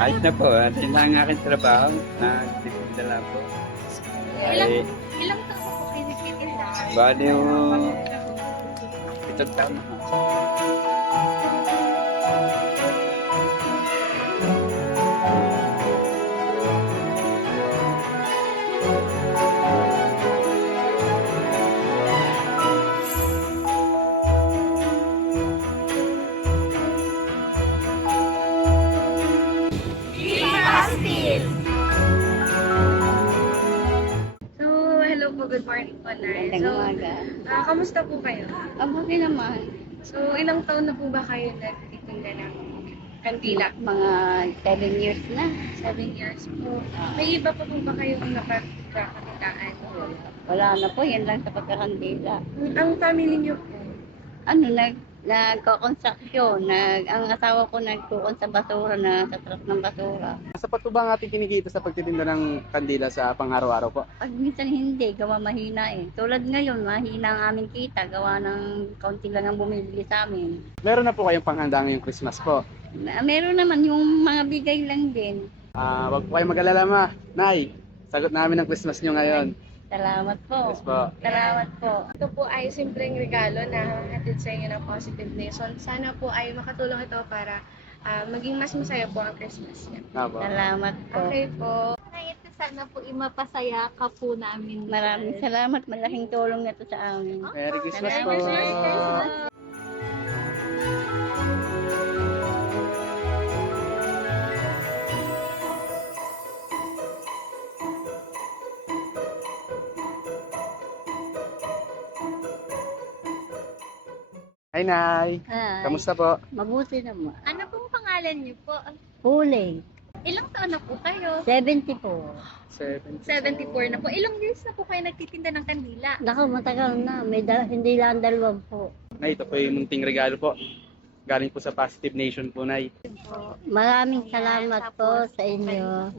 Ayos na po. Yun lang ang aking trabaho. Nagtitinda lang po. Ilang, Ay, ilang taon po kayo nagtitinda? bali yung 7 taon na. So, hello po, good morning po, Nay. Magandang So, umaga. kamusta po kayo? Okay naman. So, ilang taon na po ba kayo nagtitinda ng kandila? Mga 7 years na. 7 years po. May iba pa po ba kayong napagkakitaan? Wala na po, yan lang sa pagkakandila. Ang family niyo po? Nagko-construction. Ang asawa ko nagkukon sa basura, na sa truck ng basura. Sapat po ba ang ating kinikita sa pagtitinda ng kandila sa pang-araw-araw po? Pag minsan hindi, gawa mahina eh. Tulad ngayon, mahina ang aming kita, gawa ng kaunti lang ang bumibili sa amin. Meron na po kayong panghanda ngayong Christmas po. Meron naman yung mga bigay lang din. Wag po kayong mag-alala ma. Nay, sagot namin ang Christmas nyo ngayon. Salamat po. Yes po. Salamat po. Ito po ay simpleng regalo na hatid sa inyo ng positive news. So, sana po ay makatulong ito para maging mas masaya po ang Christmas niya. Nga po. Salamat po. Okay po. Ito sana po imapasaya ka po namin. Maraming salamat. Malaking tulong na to sa amin. Merry Christmas po. Merry Christmas. Hi Nay. Hi. Kamusta po? Mabuti naman. Ano pong pangalan niyo po? Huli. Ilang taon na po kayo? 74. 74 na po. Ilang years na po kayo nagtitinda ng kandila? Naku, matagal na. Hindi lang dalawang po. Nay, ito po yung munting regalo po. Galing po sa Positive Nation po, Nay. Maraming salamat po sa inyo.